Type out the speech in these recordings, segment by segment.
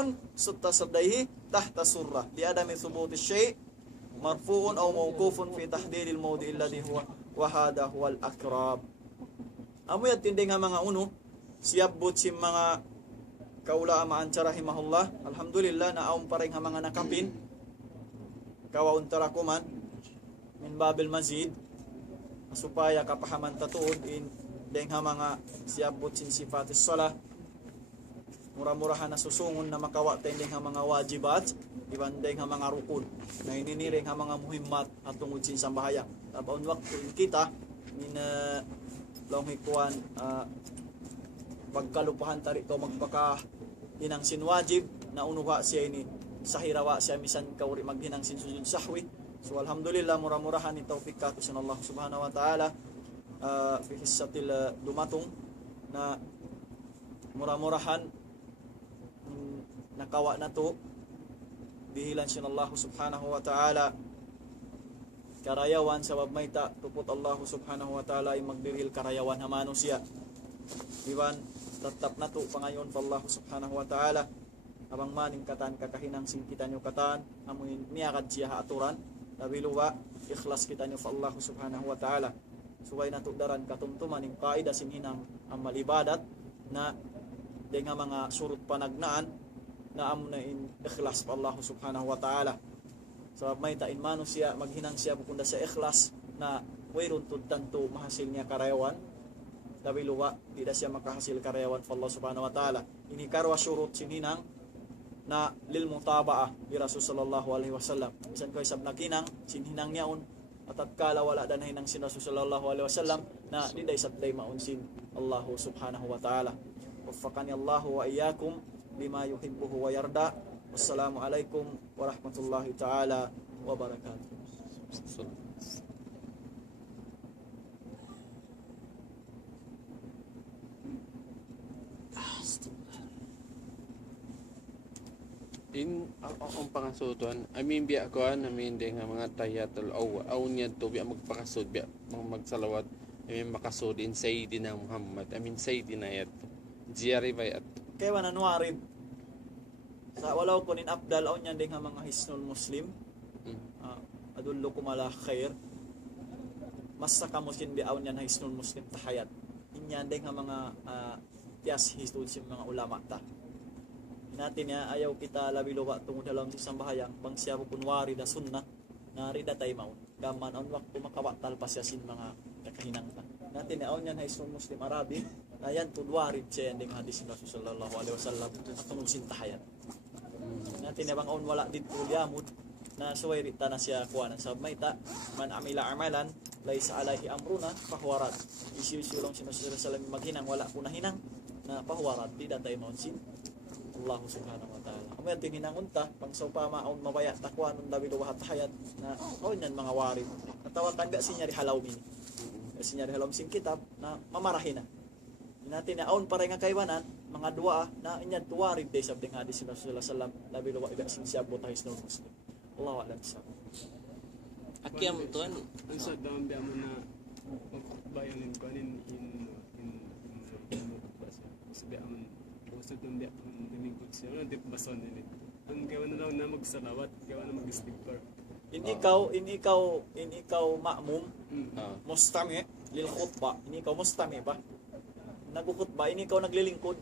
marfu'un tasabdaihi tahta surrah li adami thubuti syai' marfu'un aw mawqufun fi tahdidil mawdi' alladhi huwa wa hada huwal akrab. Amo yat tindi nga mga uno siyabot si mga kaula maancara himahullah alhamdulillah na aum pareng nga mga nakapin kawaun tarakuman min babil mazid supaya kapahaman tatuod in deng nga mga siyabot sin sifatis salah murah-murahan na susungon na makawa tendeng nga mga wajibat ibandeng nga mga rukun na ininiring nga mga muhimmat at tungod sin sambahayang tabaon waktu kita min long hikuan pagkalupahan tari ko magpaka hinang sin wajib na unuha siya ini sahirawa siya misan kawri maghinang sin sujud sahwi. So alhamdulillah murah-murahan ni taufik kato sa Allah subhanahu wa ta'ala fi hissatil dumatong na murah-murahan nakawa na to bihilan siya Allah subhanahu wa ta'ala karayawan sabab may ta tupot Allah subhanahu wa ta'ala ay magdiril karayawan hamano siya diwan tatap na to pangayon pa Allah subhanahu wa ta'ala abang maning katan kakahinang singkitan nyo katan amuin niyakad siya aturan nabiluwa ikhlas kita nyo pa Allah subhanahu wa ta'ala suway na to daran katumtuman ng kaida sinhinang amal ibadat na di nga mga surut panagnaan na amo na in ikhlas pa Allah subhanahu wa ta'ala sabab may tain mano siya maghinang siya bukunda sa ikhlas na wayron tudtanto mahasil niya karayawan dabi luwa tidak siya makahasil karayawan pa Allah subhanahu wa ta'ala ini karwa surut sinhinang na lil mutaba'ah bi Rasul sallallahu alaihi wasallam bisan ko isab naginang sinhinang niyaon at kala wala dan hinang sin Rasul sallallahu alaihi wasallam na diday sabday maunsin Allah subhanahu wa ta'ala waffaqani Allah wa iyyakum bima yuhibbuhu wa yarda. Wassalamualaikum warahmatullahi taala wabarakatuh. Ang pangasuton amin biya ko amin din nga mga tahiyatul awwal aw niya to biya magpakasud biya magsalawat amin makasud in sayyidina Muhammad amin sayyidina yat jiyari bayat Kaya wananuarid sa walaw kunin afdal aw niyan din nga mga hisnul muslim adullukum ala khair mas sakamusin bi aw niyan hisnul muslim tahayat inyan din nga mga tias hisnul sim mga ulama ta natin ya ayaw kita labi luwa tungod dalam isang bahayang bang siya kunwari da sunnah na rida tay maun gaman on waktu makawatal pa siya sin mga kakahinang ta natin ya aw niyan hisnul muslim arabi ayan tudwarid siya ding hadis ni Rasul sallallahu alaihi wasallam at tungod sin tahayat natin ya bang on wala dito yamud na suway rita na siya kuwanan sa mayta man amila amalan laysa alaihi amruna fahuwarat isi-usulong si Rasul sallallahu alaihi wasallam maghinang wala po nahinang na pahuwarat di datay maun sin Allah subhanahu wa ta'ala kung yan hinangunta pang sa upama aun mabaya takwa nun labi luwahat hayat na aun yan mga warid natawakan ga sinyari halaw mini sinyari halaw sin kitab na mamarahin na natin na aun paray nga kaywanan mga dua na inyad tuwarid day sabding hadis ni Rasulullah sallam labi luwa iga sin siya butahis ng muslim Allah wa'alam sa Akyam tuan Sa dalam biya mo na bayanin ko anin biya mo usod ng biya nimingkod siya na dip bason nini ang gawa na lang na magsalawat gawa na mag-istighfar in ikaw ma'mum mustami lil khutbah in ikaw mustami ba nagkhutbah in ikaw naglilingkod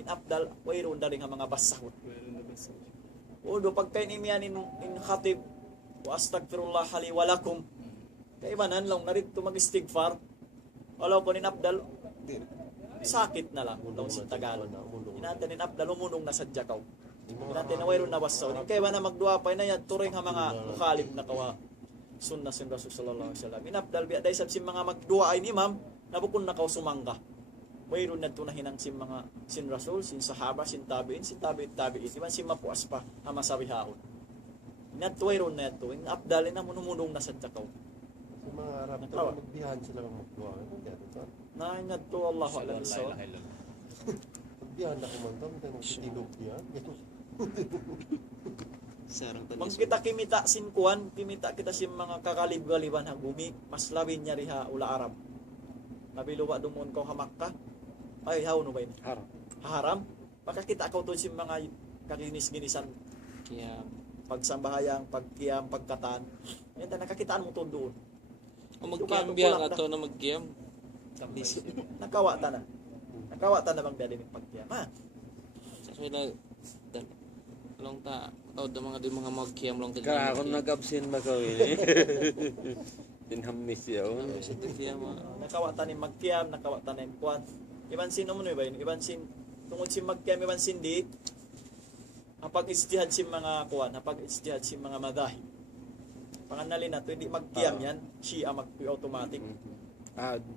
in afdal wayron dali nga mga basahot mayroon na bason o do pagkain imian in khatib wa astaghfirullah li wa lakum kaibanan lang narito mag-istighfar wala ko in afdal sakit na lang daw si Tagalog inatin in afdal umunong na sadya kaw inatin na wayron na basaw kaya ba na magduwa pa na yan turing nga mga mukhalif na kawa sunnah sin Rasul sallallahu alaihi wasallam in afdal biya day sab sin mga magduwa ay ni imam nabukon na kaw sumangga mayroon na tunahin ang sin mga sin Rasul sin sahaba sin tabi'in iban sin mapuas pa ang masabihaon inatuwayron na ito in afdal na munumunong na sadya kaw sa mga Arab magbihan sila ng magduwa na inadto Allah alam sa magbihan na kumanta may titilog niya sarang tanis mang kita kimita sin kuan kimita kita sin mga kakalib-galiban ha gumi mas labin niya riha ula Arab nabiluwa dumon ko ha Makkah ay hawno ba yun haram haram baka kita ako to sin mga kakinis-ginisan, Kaya, pagsambahayang, pagkiyam, pagkatan. Yan ta nakakitaan mo to doon. o magkiyam biya nga to na magkiyam. Nakawata na. Nakawata na bang biya din yung pagkiyam, ha? Sa sila, long ta, o da mga di mga magkiyam long ta. Kaya ako nag-absent ba ko eh. Tinhamis yun. Kiyam, Nakawata ni magkiyam, nakawata na yung kuwan. Iban sin mo ba yun? Iban sin, tungod si magkiyam, iban sin di, hapag istihad si mga kuwan, hapag istihad si mga madahi. Panganali na to, hindi magkiyam yan, siya mag-automatic.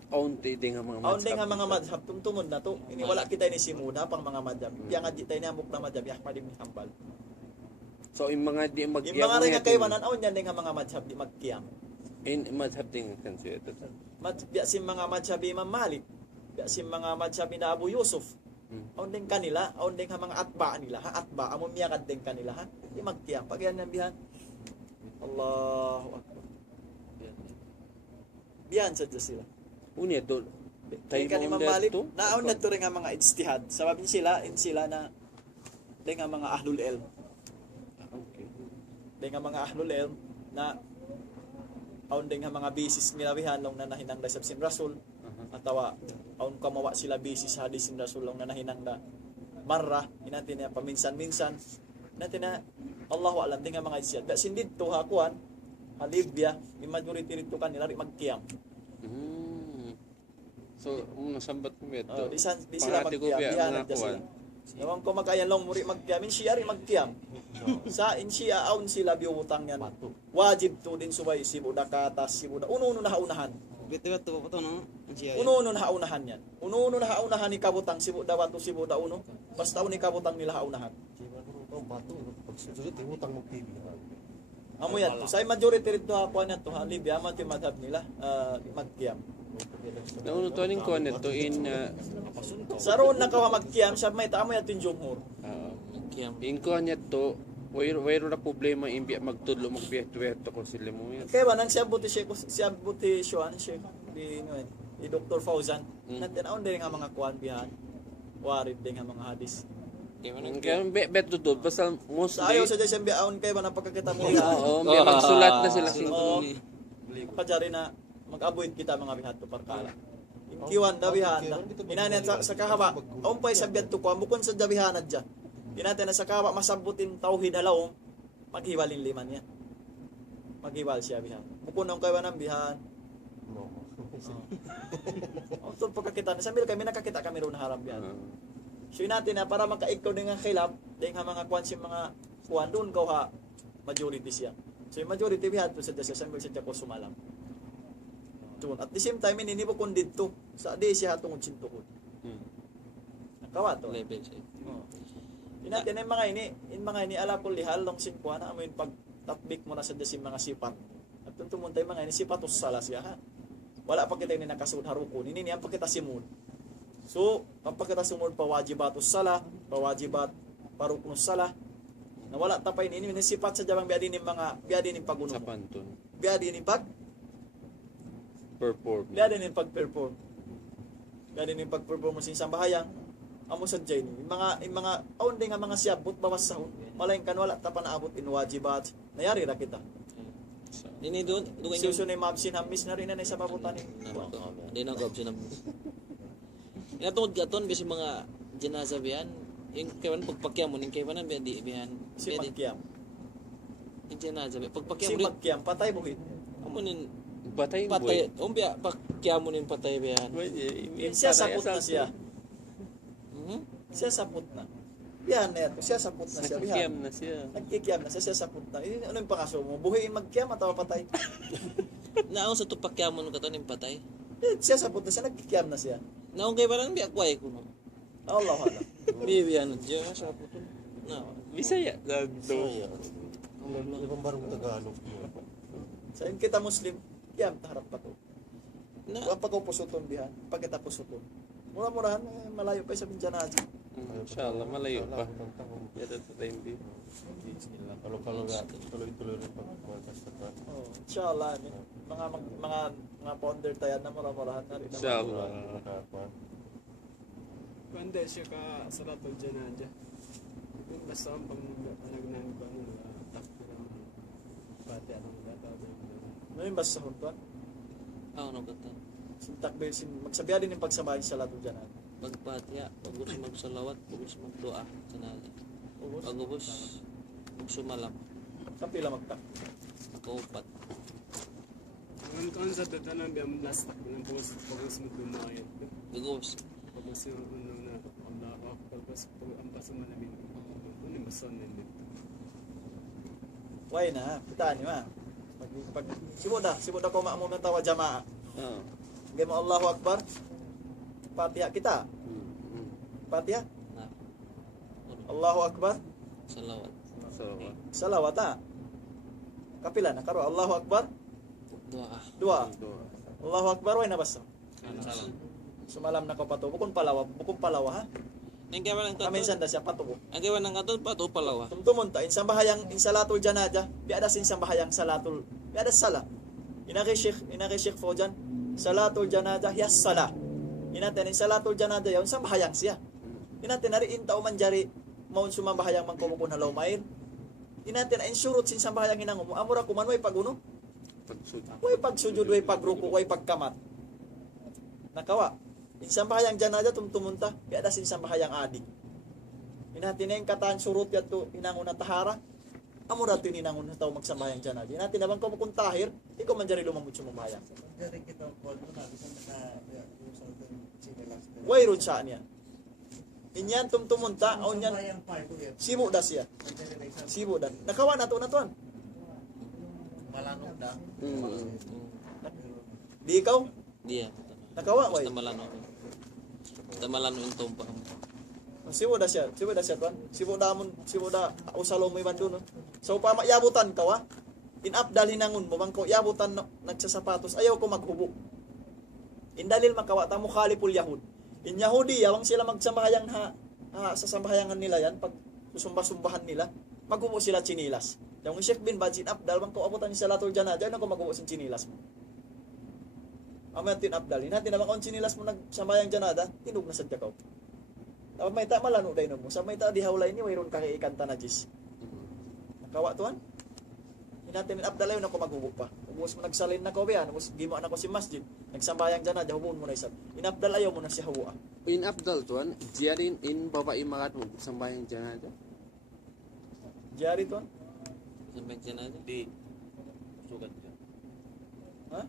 Aunti din nga mga Aon din nga mga madhab, tumtumod na to. Ini wala kita ni simuda pang mga madhab. Kaya nga di tayo niamok na madhab, yak pa din ni hambal. So, yung mga di Yung mag-iyam mga rin nga kaywanan, aon yan din nga mga madhab, di magkiyam. madhab din ang kansiyo ito. Biya si mga madhab Imam Malik, biya si mga madhab na Abu Yusuf. Aon din kanila, aon din nga mga atba nila, ha? Atba, amon miyakad din kanila, ha? Di magkiyam. Pag yan yan bihan, Allahu Akbar. Biyan sa Diyos sila. Unya to. Kaya ka ni Imam Malik, naon na to rin nga mga ijtihad. Sababin sila na din nga mga ahlul ilm. Okay. Din nga mga ahlul ilm na aon din nga mga bisis nilawihan long na nahinang da sin Rasul. Atawa aon kamawa sila bisis hadis sin Rasul long na nahinang da marra inatin na paminsan-minsan. Natin na Allahu alam din nga mga ijtihad. Da sindid to hakuan halibya, yung majority rito kanila rin magkiyam. So, nasambat mo ito. Di sila magkiyam, diyan na sila. Ewan ko makayan lang muri magkiyam, siya rin magkiyam. Sa siya aun sila biutang yan. Wajib to din subay si buda katas, si buda. Uno na haunahan. Bitibat to pa to no? Uno na haunahan yan. Uno na haunahan ni kabutang si buda wato si buda uno. Basta ni kabutang nila haunahan. Bato, pagsusunod, utang mo TV. Amo yan to. Sa majority rito ako na to halibya man ti madhab nila magkiyam. Nauno to ning kuan ito in Sa roon na kawa magkiyam sa may tamo yatin jumhur. Magkiyam. in kuan to wayro na problema imbi magtudlo magbiyeto ko sila mo yan. Kaya ba nang siya buti siya di no di Dr. Fauzan. Natin aon din nga mga kuan bihan. Warid din nga mga hadis. Kaya bet dudod basta most Sa ayaw sa Diyos aon kaya ba nang pagkakita mo nga. Oo, may magsulat na sila Oo. Kajari na mag-avoid kita mga bihat to parkala. Kiwan dawihan na. Inanin sa kahaba. Aon pa isabiat to ko mukon sa dawihan adja. Inatin na sa kahaba masabutin tauhid alaw maghiwalin liman yan. Maghiwal siya bihan. Mukon nang kaya nang bihan. No. Ito pagkakita na sambil kami nakakita kami ron harap bihan. So natin na para makaikaw din nga khilaf, din nga mga kwan si mga kuwan doon kaw ha majority siya. So yung majority bihat to sa Diyos sambil siya ko sumalam. Doon. At the same time ini po kun dito sa di siya tungod sintukod. Nakawa to. Level siya. Inatin yung mga ini ala kul lihal long sin kuan amo yung pagtatbik mo na sa Diyos yung mga sifat. At tuntun tay mga ini sipatus sala siya ha. Wala pa kita ini nakasud harukun. Ini niyan pa kita simul. So, kapag kita sumul pawajibatus salah, pawajibat paruknus salah, na wala tapay ini sifat sa jabang biadi ni paguno. sa pantun Biadi ni perform. pag-perform. Biadi ni pag-perform mo sa isang bahayang amo sa jay ni mga aun din nga mga siyabot bawas sahon. Malain kan wala ta pa naabot in wajibat. Nayari ra kita. Dini doon Suso ni mabsin hamis na rin na sa pabutan ni. Di na gab sinab. Ina tungod gaton bisi mga jenazah biyan, yung kaywan pagpakyam mo ning kaywanan biyan di biyan. Si magkiyam. Yung jenazah biyan pagpakyam Si mo magkiyam patay buhit. amo nin Patay mo. patay. Umbya pakyam mo nin patay biyan. Siya sapot na siya. Mhm. Siya sapot na. Bihan na ito. Siya sapot na siya. Nakikiyam Bihan. na siya. Nagkikiyam na siya. Siya sapot na. Ano yung pakaso mo? Buhiin magkiyam at patay. Naon sa to pakyam mo gaton ning patay. Siya sapot na siya. Nagkikiyam na siya. Naon kay baran biya kway kuno. Allah alam. Bibiyan diya sa putun. Na. Bisaya. Saya. Ibang barong Tagalog. Sa in kita Muslim, kiyam taharap pa to. Na Huwag pag-upusuton bihan. Pag kita pusuton. Mura-murahan, malayo pa sa Binjanaji. Inshallah malayo pa. Yata sa time di. Kalau tuloy-tuloy rin pag-magkastakan. Oh, inshallah. Mga founder tayo na mura-murahan na rin. Inshallah. Kuande siya ka salatul janazah. Yung basta ang panagnahin ko ano, takbo ng pati anong gataw. Ano yung basta sa huntuan? Ano kata? Sintakbir, magsabihan din yung pagsabahin sa lato dyan. Pagpatya, pagubos magsalawat, pagubos magdua sa nala. Ubus. Pagubos magsumalam, Sa pila magtak. kaupat. Ang kan sa dadanan biya last takbo ng pagos mo dumayan. Gagubos. Pagos yung ano na Allah pagos ampas mo na min. Ano yung bason na dito. Why na, kitaan niyo ha. Pag sibo da ko maamon ng tawa jamaa. Ah. Gaya mo Allahu Akbar. Fatiha kita. Fatiha. Na. Allahu Akbar. Salawat. So, Salawat ha. Kapila na karo. Allahu Akbar. Dua. Dua. doa. Allahu Akbar. Why na basta. Salam. Sumalam na ko pato. Bukon palawa ha. Ang kaya ng Kami katon. sanda siya pato. Ang kaya ng katon pa to palawa. Tumtumunta. Insang bahayang insalatul janaja. Biadas insang bahayang salatul. Biadas sala. Inaki Sheikh Fawjan. Salatul janaja hiyas sala. Inatin insalatul janaja yun. Insang bahayang siya. Inatin nariin tao manjari. Maun sumambahayang mangkumukun halaw main. Inatin na insurot sinsang bahayang hinangum. Amura kumanway paguno. Pagsud. Way pagsujud, way pagruko, way pagkamat. Nakawa. Insang bahayang janaja tumtumunta. Biadas insang bahayang adik. Inatin na yung kataan surut yato hinangon na tahara. Amo natin ninangon na tao magsambayang dyan natin. Natin naman ko kung tahir, ikaw man dyan lumamot sumambayang. Wayron siya niya. Inyan tumtumunta, aon yan, sibo da siya. Sibo da. Nakawa na to na to. Malanong da. Di ikaw? Dia. Nakawa, way. Basta malano. Basta malano yung tumpa mo. Sibo da siya tuan. Sibo da usalo mo iban doon. So pa yabutan ka wa. Inapdal hinangon mo bangko yabutan nagsasapatos ayaw ko maghubo. Indalil makawa ta mukhaliful yahud. In Yahudi yawang sila magsambayang sa sambahayangan nila yan pag susumba-sumbahan nila maghubo sila chinilas. Yung Sheikh bin Baz inapdal bangko abutan ni salatul janaza na ko maghubo sin chinilas mo. Amatin abdal. Natin naman kung chinilas mo nagsambayang janaza, tinug na sadya ka. Dapat may ta malano day mo. Sa may ta di hawlay ni wayron ka ikanta na jis. Nakawa tuan. Hinatin abdalayo na ko maghubo pa. Ubos mo nagsalin na ko biya, ubos gimo na ko si masjid. Nagsambayang dyan na, hubon mo na isa. Inabdalayo mo na si hawa. In Abdal tuan, diyarin in babae makat mo sambayang janaza. Jari tuan. Sampai dyan aja. Di. Sugat dyan. Ha?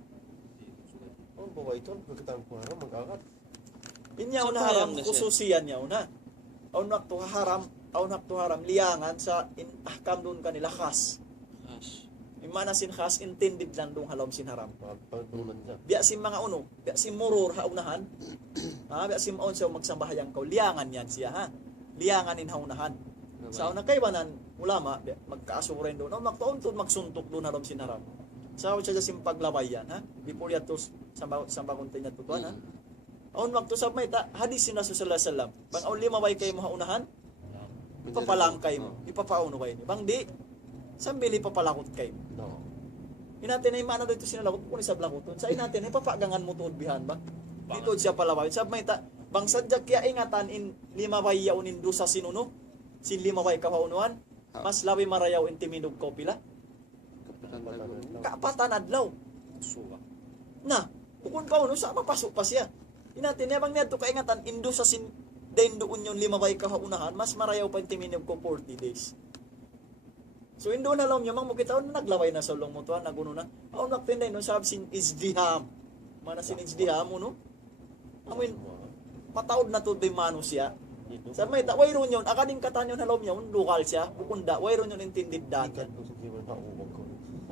Oh, bawa ito. Pagkatang ko haram, mag-akat. Inya Sa una bayang haram na siya. khususiyan niya una. Aunak to haram liangan sa ahkam doon kanila khas. As. Imana sin khas intended lang doon halom sin haram. Pagpagdulan dyan. Biya sim mga uno, biya sim murur haunahan. Ha, biya sim on sa magsambahayang kaw liangan yan siya ha. Lianganin haunahan. Sa una kaywanan ulama biya, magkaasuren doon. Magtuon magsuntok doon halom sin haram. Sa siya sim paglaway yan ha. Before yatos samba konten niya tutuan ha. Aun magtusab may ta hadis sin Rasul sallallahu alaihi wasallam. Bang aun lima way kay mo haunahan, ipapalangkay mo, ipapauno way ni. Bang di sambili papalakot kay. No. Inatin ay mana dito sinalakot kun isab lakoton. Sa inatin ay papagangan mo tuod bihan ba? Dito siya palaway. Sab may ta bang sadyak kaya ingatan in lima way yaunin do sa sinuno. Sin lima way kahaunuan. Mas lawi marayaw in timinog ko pila. Kapatan adlaw. Suwa. Na, kung pauno sa mapasok pa siya. Inatin niya bang niya to kaingatan indo sa sin den doon yung lima way kahaunahan mas marayaw pa in timinog ko 40 days. So indo na lang yung mga mukitaon na naglaway na sa ulong mo to naguno na. Aw naktinday no sab sin izdiham. Mana sin izdiham no? Amin pataod na to bay mano siya. Sa may ta wayron yon akading katanyon halom yon lokal siya bukunda wayron yon intindid datan. Ikan ko sa kiwan na uwag ko.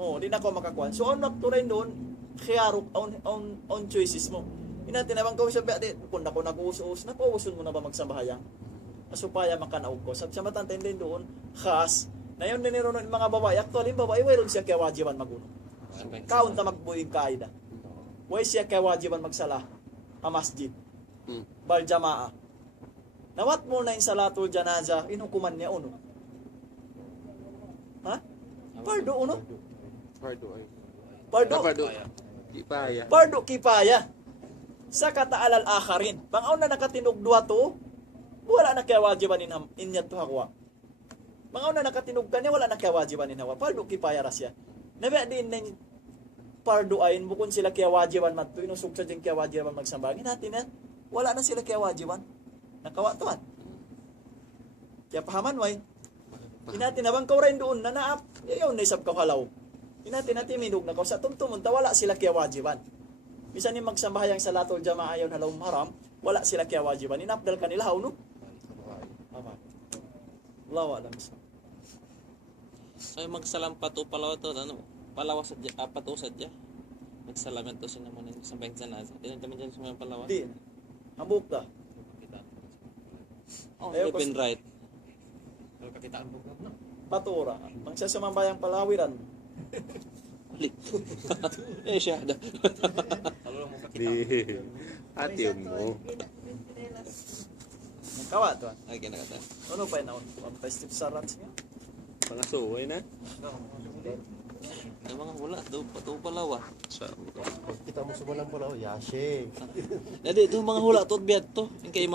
Oh, di na ko makakuan. So on nakturay doon khiyaruk on choices mo. Inatin na bang ko sa di kun na ko nag-uus na pauson mo na ba magsambahayang? Asupaya makanaog ko. Sa matantay din doon khas na yun din niroon ng mga babae. Actually, babae, wayroon siya kaya wajiban maguno. Kaun ta magbuing kaida. Way siya kaya wajiban magsala a masjid. Bal jamaa. Nawat mo na yung salatul janaza, inukuman niya uno. Ha? Pardo uno? Pardo ay. Pardo? Pardo. Kipaya. Pardo kipaya. Sa kataalal akharin. Bangaw na nakatinog duwa to, wala na kaya wajiban inyat to hakwa. Mga una nakatinugkan niya, wala na kawajiban in hawa. Pardo kipaya ra siya. Nabi din na pardo ayin, bukon sila kawajiban matto, inusog sa dyan kawajiban magsambangin natin na, wala na sila kawajiban. Nakawatuan. Kaya pahaman, way. Inatin na bang kauray doon na naap, yaw na isab kakalaw. Inatin natin minug na sa tumtumunta, wala sila kawajiban. Bisan ni magsambahayang sa latol jamaah ayaw na lawm haram, wala sila kawajiban. Inapdal kanila, no? Ama. Lawa lang sa. So yung magsalam pato palawa to, ano, palawa sa pato sa dya. Magsalamat to sila muna sa bayang janaza. Di na naman dyan sa mga palawa. Di. Hambuk da. Oh, Ayaw left and right. Patura. Magsasumambayang palawiran. Ulit. Eh siya. Ate mo. Kawa to. Ay, kinakata. Ano pa yun? Ang festive sarats niya? Pangasuhay na. Ay, mga wala. Pato palawa. Kita mo sa walang pala, yashe. Dadi, ito mga hula to, biyat to. Yung kay